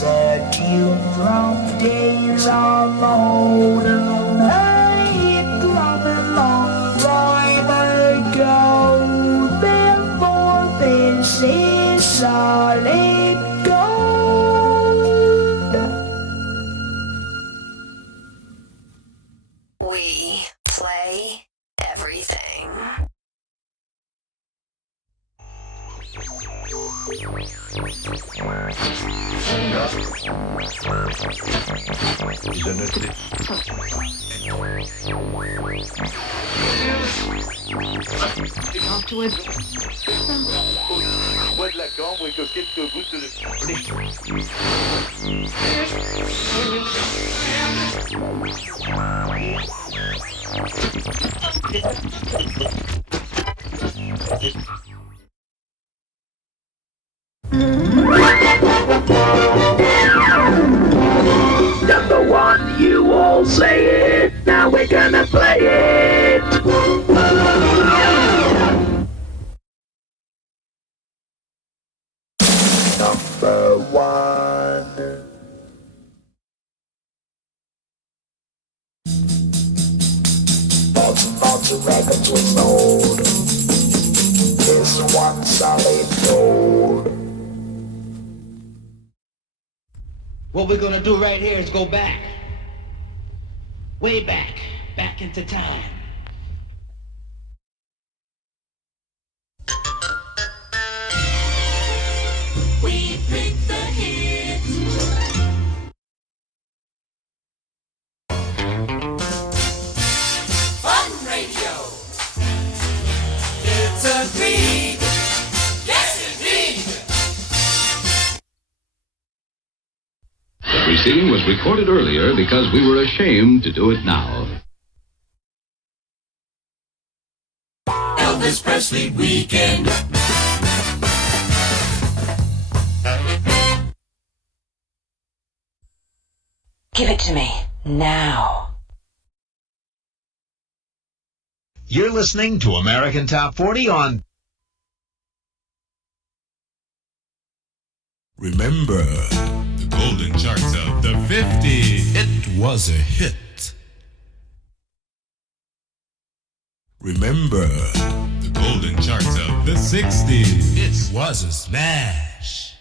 that you from days of old. It long and long time ago, before this is solid gold. We play everything. Bois de la cambre et coquette au goût de Number one, you all say it. Now we're gonna play it. Number one. Lots of records were sold. This one solid gold. What we're gonna do right here is go back. Way back. Back into time. We pick the hits. Fun radio. It's a treat. Yes, indeed. The preceding was recorded earlier because we were ashamed to do it now. Elvis Presley weekend. Give it to me now. You're listening to American Top 40 on... Remember the golden charts of the 50s. It was a hit. Remember the golden charts of the 60s. It was a smash.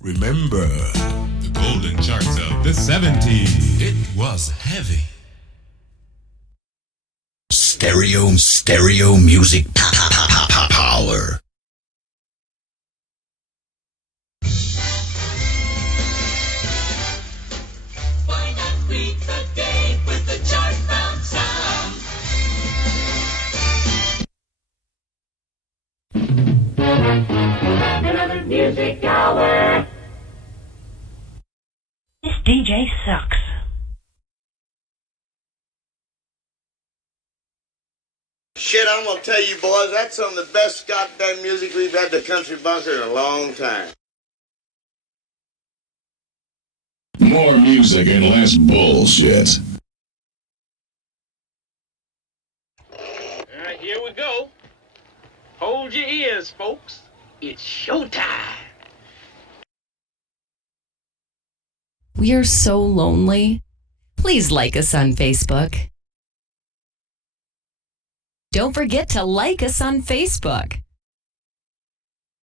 Remember the golden charts of the 70s. It was heavy. Stereo music power. Why not greet the day with the chart-bound sound? Another music hour. This DJ sucks. Shit, I'm gonna tell you boys, that's some of the best goddamn music we've had the country bunker in a long time. More music and less bullshit. All right, here we go. Hold your ears, folks. It's showtime. We are so lonely. Please like us on Facebook. Don't forget to like us on Facebook.